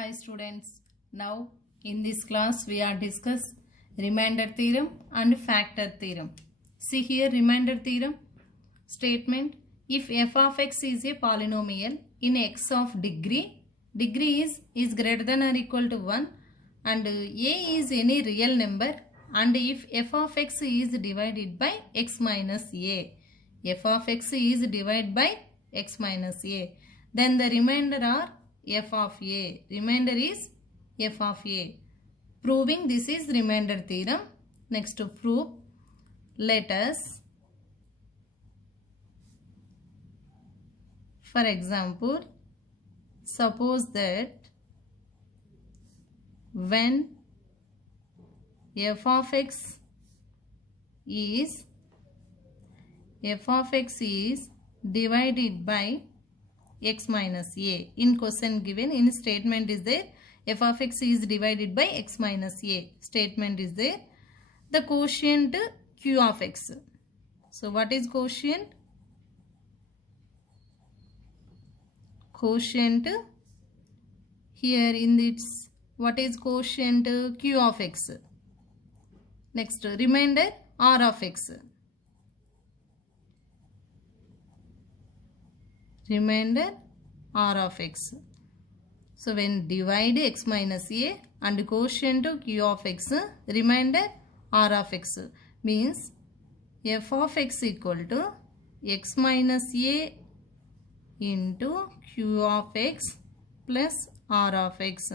Hi students, now in this class we are discuss remainder theorem and factor theorem. See here remainder theorem statement, if f of x is a polynomial in x of degree is greater than or equal to 1 and a is any real number, and if f of x is divided by x minus a, f of x is divided by x minus a, then the remainder are f of a, remainder is f of a. Proving this is remainder theorem. Next to prove, let us, for example, suppose that when f of x is divided by x minus a, in question given, in statement is there f of x is divided by x minus a, statement is there, the quotient q of x. So what is quotient? Quotient here in this, what is quotient? Q of x. Next remainder r of x, remainder r of x. So when divide x minus a and quotient q of x, remainder r of x, means f of x equal to x minus a into q of x plus r of x.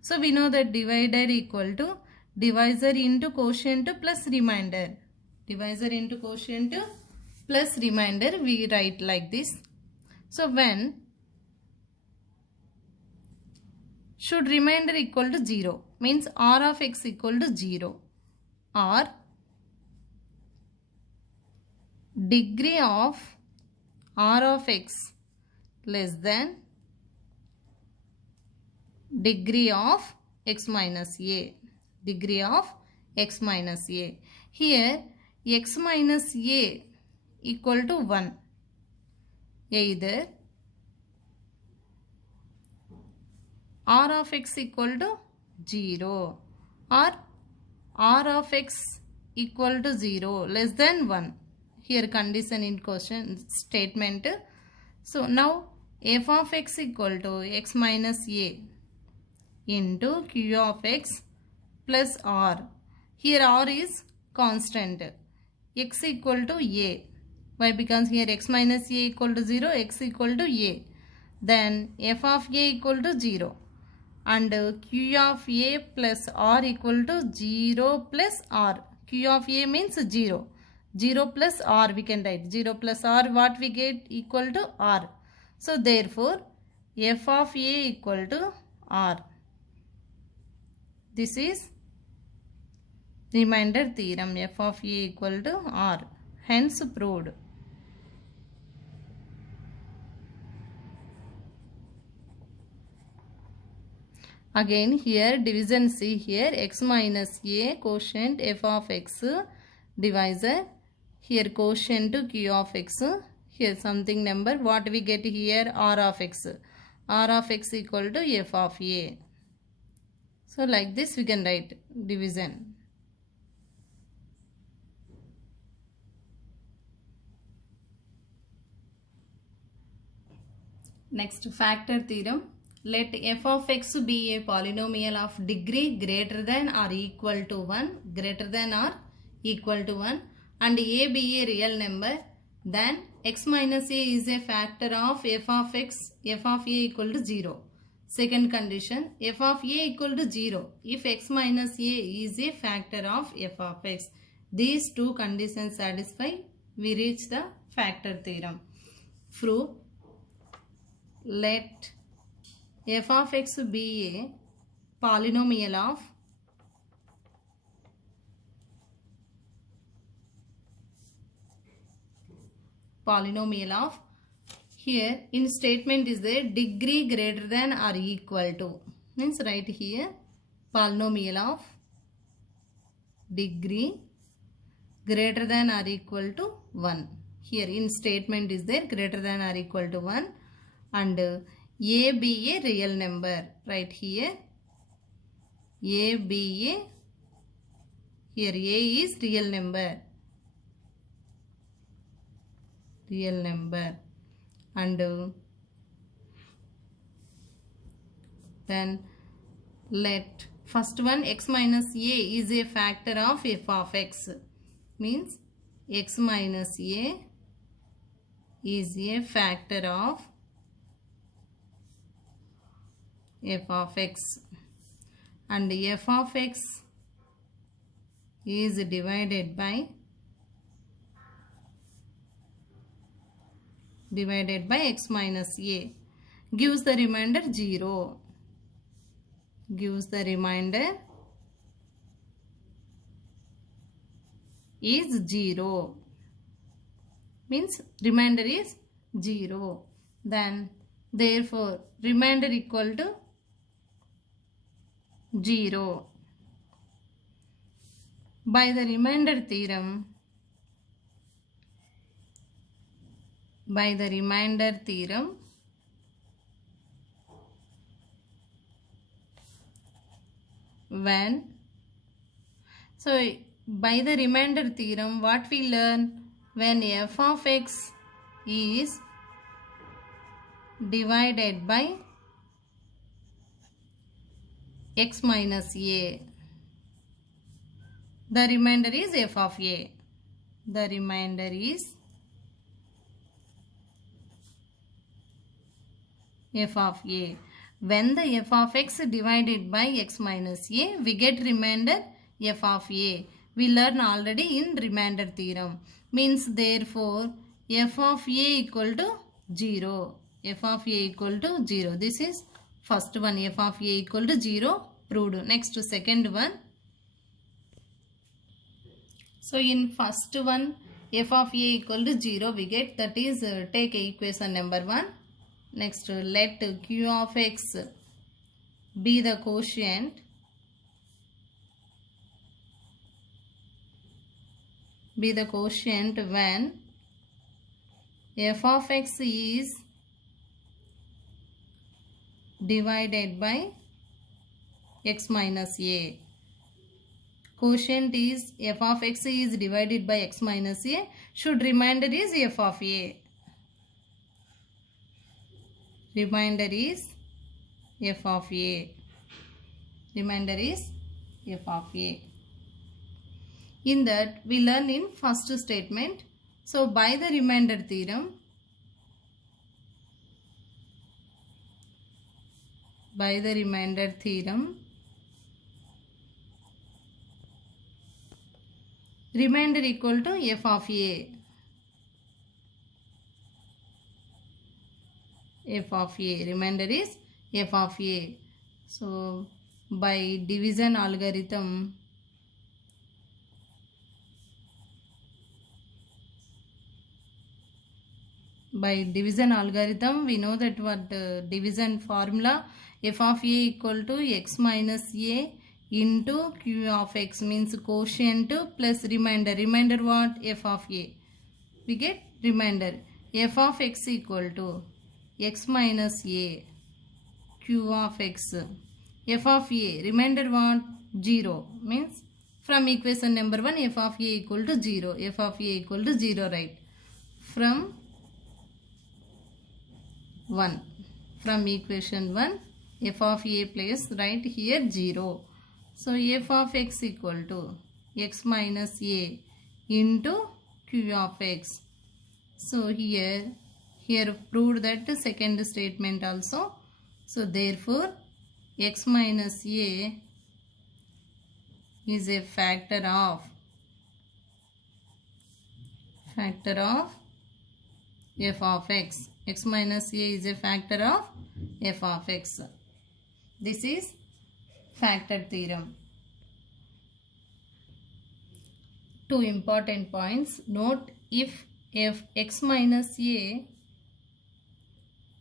So we know that divider equal to divisor into quotient plus remainder. Divisor into quotient plus remainder, we write like this. So when should remainder equal to 0, means r of x equal to 0, or degree of r of x less than degree of x minus a, degree of x minus a. Here x minus a equal to 1, either r of x equal to 0 or r of x equal to 0 less than 1. Here condition in question statement. So now f of x equal to x minus a into q of x plus r. Here r is constant. X equal to a. Why? Because here x minus a equal to 0, x equal to a. Then f of a equal to 0. And q of a plus r equal to 0 plus r. Q of a means 0. 0 plus r we can write. 0 plus r, what we get? Equal to r. So therefore f of a equal to r. This is remainder theorem, f of a equal to r. Hence proved. Again here division, see here x minus a quotient f of x, divisor, here quotient q of x, here something number, what we get here? R of x. R of x equal to f of a. So like this we can write division. Next factor theorem. Let f of x be a polynomial of degree greater than or equal to 1, greater than or equal to 1, and a be a real number, then x minus a is a factor of f of x, f of a equal to 0. Second condition, f of a equal to 0 if x minus a is a factor of f of x. These two conditions satisfy, we reach the factor theorem. Prove, let f of x be a polynomial of here in statement is there degree greater than or equal to, means right here polynomial of degree greater than or equal to 1. Here in statement is there greater than or equal to 1, and a be a real number. Right here a be a, here a is real number, and then let first one x minus a is a factor of f of x, means x minus a is a factor of f of x, and f of x is divided by x minus a, gives the remainder 0. Gives the remainder is 0, means remainder is 0. Then therefore remainder equal to 0. By the remainder theorem, when, so by the remainder theorem what we learn, when f of x is divided by x minus a, the remainder is f of a. The remainder is f of a. When the f of x divided by x minus a, we get remainder f of a. We learn already in remainder theorem. Means therefore f of a equal to 0. F of a equal to 0. This is first one, f of a equal to 0 proved. Next second one. So in first one f of a equal to 0 we get, that is take equation number 1. Next let q of x be the quotient when f of x is divided by x minus a. Quotient is f of x is divided by x minus a, should remainder is f of a. Remainder is f of a. Remainder is f of a. In that we learn in first statement. So by the remainder theorem, remainder equal to f of a. F of a. Remainder is f of a. So by division algorithm, we know that what division formula, f of a equal to x minus a into q of x, means quotient plus remainder. Remainder what? F of a. We get remainder. F of x equal to x minus a q of x. F of a. Remainder what? 0. Means from equation number 1 f of a equal to 0. F of a equal to 0, right? From equation 1 f of a place right here 0. So f of x equal to x minus a into q of x. So here proved that second statement also. So therefore x minus a is a factor of f of x. X minus a is a factor of f of x. This is factor theorem. Two important points. Note, if x minus a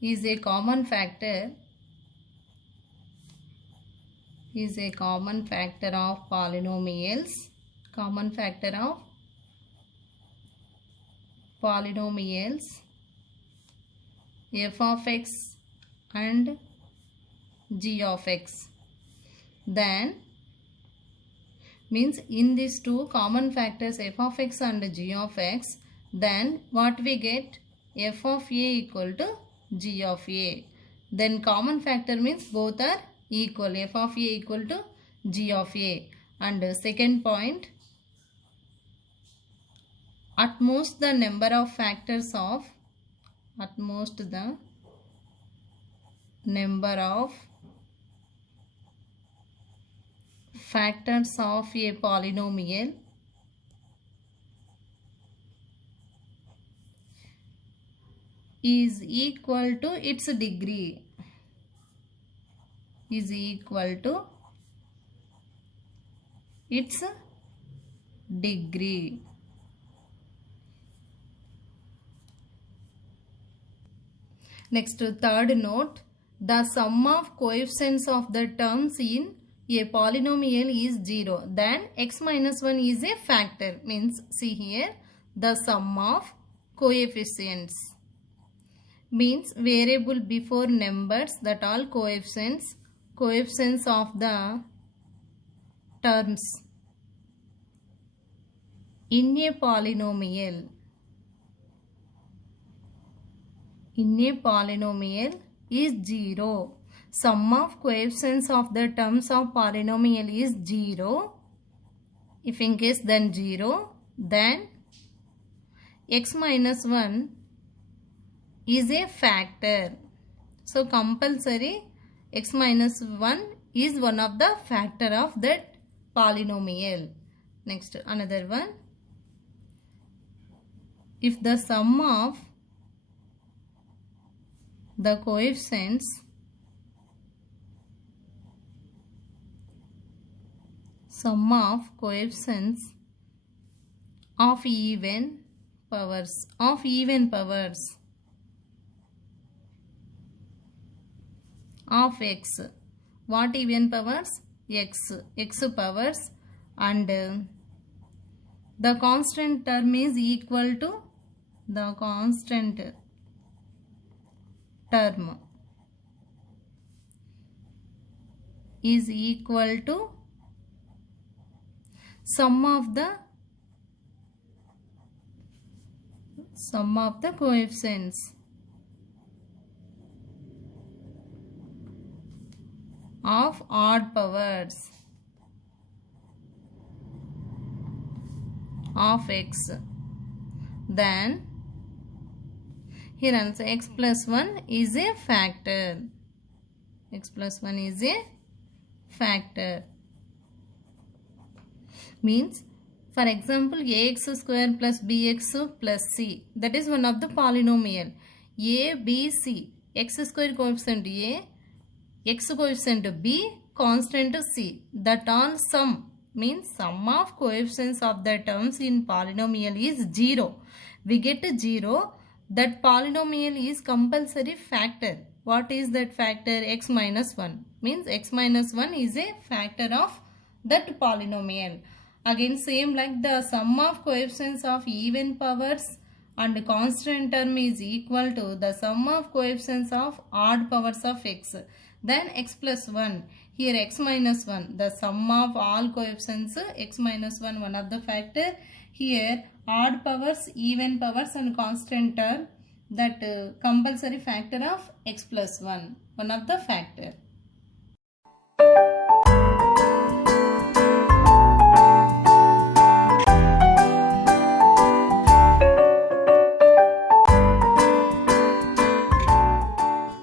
is a common factor of polynomials, f of x and g of x. Then means in these two common factors f of x and g of x, then what we get? F of a equal to g of a. Then common factor means both are equal, f of a equal to g of a. And second point, at most the number of factors of factors of a polynomial is equal to its degree. Next, third note, the sum of coefficients of the terms in a polynomial is 0. Then x minus 1 is a factor. Means see here, the sum of coefficients means variable before numbers, that all coefficients of the terms in a polynomial is 0. Sum of coefficients of the terms of polynomial is 0. If in case then 0, then x minus 1 is a factor. So compulsory x minus 1 is one of the factor of that polynomial. Next, another one. If the sum of the coefficients of even powers of x, what even powers? X powers, and the constant term is equal to the constant term is equal to sum of the coefficients of odd powers of x. Then here also x plus 1 is a factor. Means, for example, ax square plus bx plus c, that is one of the polynomial. A, b, c, x square coefficient a, x coefficient b, constant c, that all sum, means sum of coefficients of the terms in polynomial is 0. We get 0. That polynomial is compulsory factor. What is that factor? X minus 1. Means x minus 1 is a factor of that polynomial. Again same like the sum of coefficients of even powers and constant term is equal to the sum of coefficients of odd powers of x. Then x plus 1. Here x minus 1. The sum of all coefficients x minus 1, one of the factor. Here odd powers, even powers and constant term, that compulsory factor of x plus 1, one of the factor.